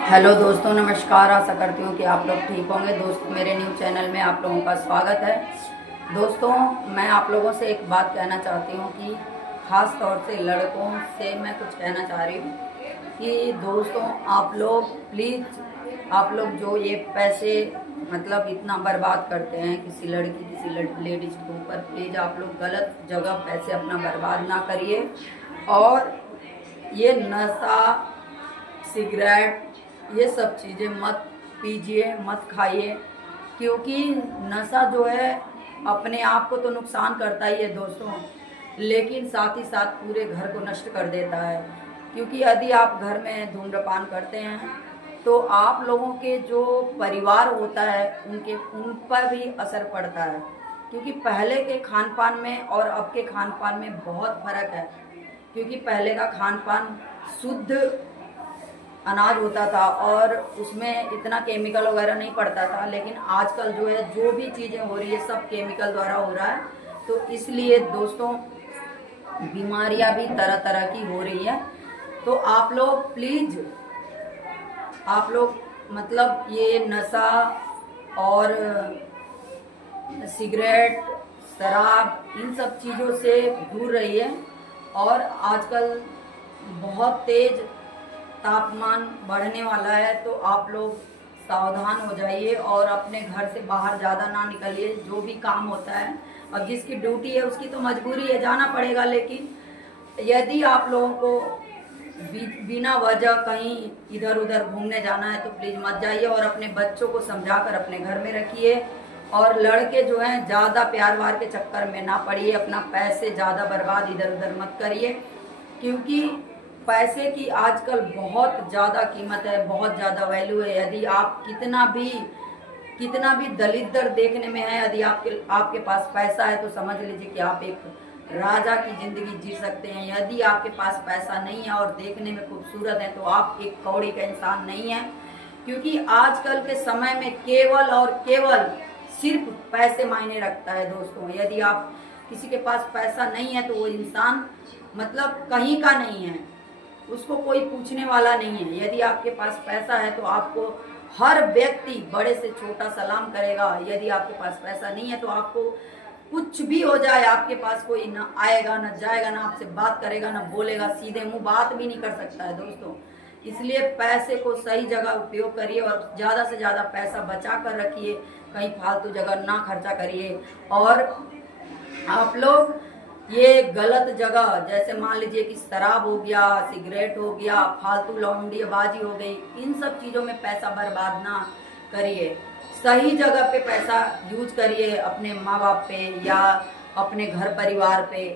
Hello दोस्तों, नमस्कार। आशा करती हूँ कि आप लोग ठीक होंगे। दोस्तों, मेरे न्यू चैनल में आप लोगों का स्वागत है। दोस्तों, मैं आप लोगों से एक बात कहना चाहती हूँ कि ख़ास तौर से लड़कों से मैं कुछ कहना चाह रही हूँ कि दोस्तों, आप लोग प्लीज़, आप लोग जो ये पैसे मतलब इतना बर्बाद करते हैं किसी लड़की किसी लेडीज के ऊपर, प्लीज़ आप लोग गलत जगह पैसे अपना बर्बाद ना करिए। और ये नशा, सिगरेट, ये सब चीज़ें मत पीजिए, मत खाइए, क्योंकि नशा जो है अपने आप को तो नुकसान करता ही है दोस्तों, लेकिन साथ ही साथ पूरे घर को नष्ट कर देता है। क्योंकि यदि आप घर में धूम्रपान करते हैं तो आप लोगों के जो परिवार होता है उन पर भी असर पड़ता है। क्योंकि पहले के खान पान में और अब के खान पान में बहुत फर्क है। क्योंकि पहले का खान पान शुद्ध अनाज होता था और उसमें इतना केमिकल वगैरह नहीं पड़ता था, लेकिन आजकल जो है जो भी चीज़ें हो रही है सब केमिकल द्वारा हो रहा है। तो इसलिए दोस्तों बीमारियां भी तरह तरह की हो रही है। तो आप लोग प्लीज़, आप लोग मतलब ये नशा और सिगरेट, शराब, इन सब चीज़ों से दूर रहिए। और आजकल बहुत तेज तापमान बढ़ने वाला है, तो आप लोग सावधान हो जाइए और अपने घर से बाहर ज़्यादा ना निकलिए। जो भी काम होता है, अब जिसकी ड्यूटी है उसकी तो मजबूरी है, जाना पड़ेगा, लेकिन यदि आप लोगों को बिना वजह कहीं इधर उधर घूमने जाना है तो प्लीज़ मत जाइए। और अपने बच्चों को समझाकर अपने घर में रखिए। और लड़के जो हैं ज़्यादा प्यार वार के चक्कर में ना पड़िए, अपना पैसे ज़्यादा बर्बाद इधर उधर मत करिए। क्योंकि पैसे की आजकल बहुत ज़्यादा कीमत है, बहुत ज़्यादा वैल्यू है। यदि आप कितना भी दलिद्र देखने में है, यदि आपके पास पैसा है तो समझ लीजिए कि आप एक राजा की जिंदगी जी सकते हैं। यदि आपके पास पैसा नहीं है और देखने में खूबसूरत है तो आप एक कौड़ी का इंसान नहीं है। क्योंकि आजकल के समय में केवल और केवल सिर्फ पैसे मायने रखता है दोस्तों। यदि आप किसी के पास पैसा नहीं है तो वो इंसान मतलब कहीं का नहीं है, उसको कोई पूछने वाला नहीं है। यदि आपके पास पैसा है तो आपको हर व्यक्ति बड़े से छोटा सलाम करेगा। यदि आपके पास पैसा नहीं है तो आपको कुछ भी हो जाए, आपके पास कोई ना आएगा ना जाएगा, ना आपसे बात करेगा ना बोलेगा, सीधे मुंह बात भी नहीं कर सकता है दोस्तों। इसलिए पैसे को सही जगह उपयोग करिए और ज़्यादा से ज़्यादा पैसा बचा कर रखिए, कहीं फालतू जगह ना खर्चा करिए। और आप लोग ये गलत जगह, जैसे मान लीजिए कि शराब हो गया, सिगरेट हो गया, फालतू लौंडियाबाजी हो गई, इन सब चीज़ों में पैसा बर्बाद ना करिए। सही जगह पे पैसा यूज करिए, अपने माँ बाप पे या अपने घर परिवार पे।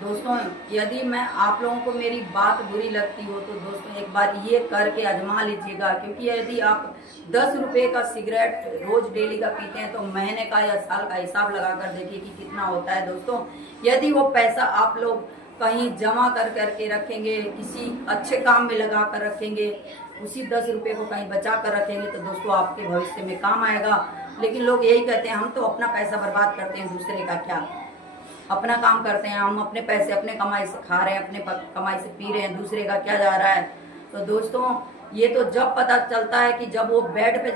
दोस्तों, यदि मैं आप लोगों को मेरी बात बुरी लगती हो तो दोस्तों एक बार ये करके आजमा लीजिएगा। क्योंकि यदि आप 10 रुपये का सिगरेट रोज डेली का पीते हैं तो महीने का या साल का हिसाब लगा कर देखिए कि कितना होता है दोस्तों। यदि वो पैसा आप लोग कहीं जमा कर करके रखेंगे, किसी अच्छे काम में लगा कर रखेंगे, उसी 10 रुपये को कहीं बचा कर रखेंगे तो दोस्तों आपके भविष्य में काम आएगा। लेकिन लोग यही कहते हैं, हम तो अपना पैसा बर्बाद करते हैं, दूसरे का क्या। अपना काम करते हैं, हम अपने पैसे अपने कमाई से खा रहे हैं, अपने कमाई से पी रहे हैं, दूसरे का क्या जा रहा है। तो दोस्तों ये तो जब पता चलता है कि जब वो बेड पे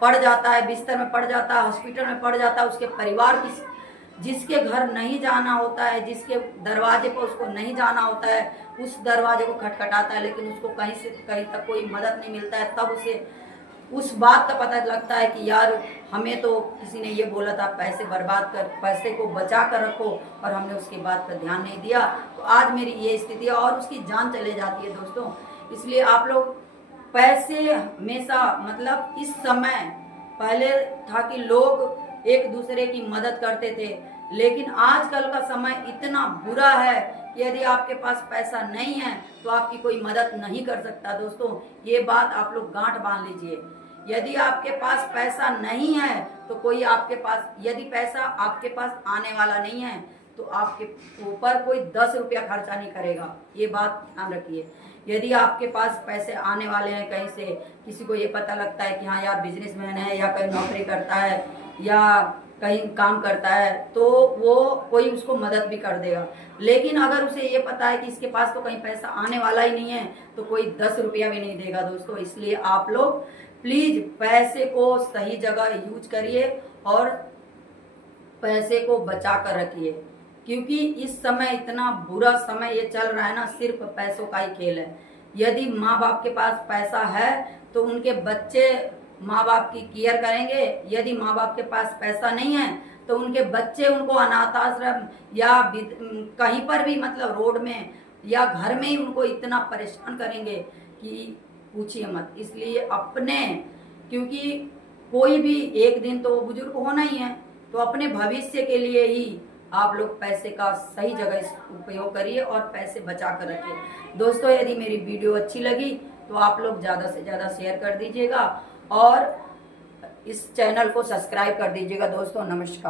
पड़ जाता है, बिस्तर में पड़ जाता है, हॉस्पिटल में पड़ जाता है, उसके परिवार की, जिसके घर नहीं जाना होता है, जिसके दरवाजे पर उसको नहीं जाना होता है, उस दरवाजे को खटखटाता है, लेकिन उसको कहीं से कहीं तक कोई मदद नहीं मिलता है। तब उसे उस बात का पता लगता है कि यार हमें तो किसी ने ये बोला था पैसे बर्बाद कर, पैसे को बचा कर रखो, और हमने उसकी बात पर ध्यान नहीं दिया, तो आज मेरी ये स्थिति है और उसकी जान चले जाती है दोस्तों। इसलिए आप लोग पैसे हमेशा मतलब इस समय, पहले था कि लोग एक दूसरे की मदद करते थे, लेकिन आजकल का समय इतना बुरा है कि यदि आपके पास पैसा नहीं है तो आपकी कोई मदद नहीं कर सकता दोस्तों। ये बात आप लोग गांठ बांध लीजिए। यदि आपके पास पैसा नहीं है तो कोई आपके पास, यदि पैसा आपके पास आने वाला नहीं है तो आपके ऊपर कोई 10 रुपया खर्चा नहीं करेगा। ये बात ध्यान रखिए। यदि आपके पास पैसे आने वाले हैं कहीं से, किसी को ये पता लगता है कि हाँ यार बिजनेसमैन है या कहीं नौकरी करता है या कहीं काम करता है तो वो कोई उसको मदद भी कर देगा। लेकिन अगर उसे ये पता है कि इसके पास तो कहीं पैसा आने वाला ही नहीं है तो कोई 10 रुपया भी नहीं देगा दोस्तों। इसलिए आप लोग प्लीज पैसे को सही जगह यूज करिए और पैसे को बचा कर रखिए, क्योंकि इस समय इतना बुरा समय ये चल रहा है ना, सिर्फ पैसों का ही खेल है। यदि माँ बाप के पास पैसा है तो उनके बच्चे माँ बाप की केयर करेंगे, यदि माँ बाप के पास पैसा नहीं है तो उनके बच्चे उनको अनाथ आश्रम या कहीं पर भी मतलब रोड में या घर में ही उनको इतना परेशान करेंगे कि पूछिए मत। इसलिए अपने, क्योंकि कोई भी एक दिन तो बुजुर्ग होना ही है, तो अपने भविष्य के लिए ही आप लोग पैसे का सही जगह उपयोग करिए और पैसे बचा कर रखिए। दोस्तों यदि मेरी वीडियो अच्छी लगी तो आप लोग ज्यादा से ज्यादा शेयर कर दीजिएगा और इस चैनल को सब्सक्राइब कर दीजिएगा। दोस्तों नमस्कार।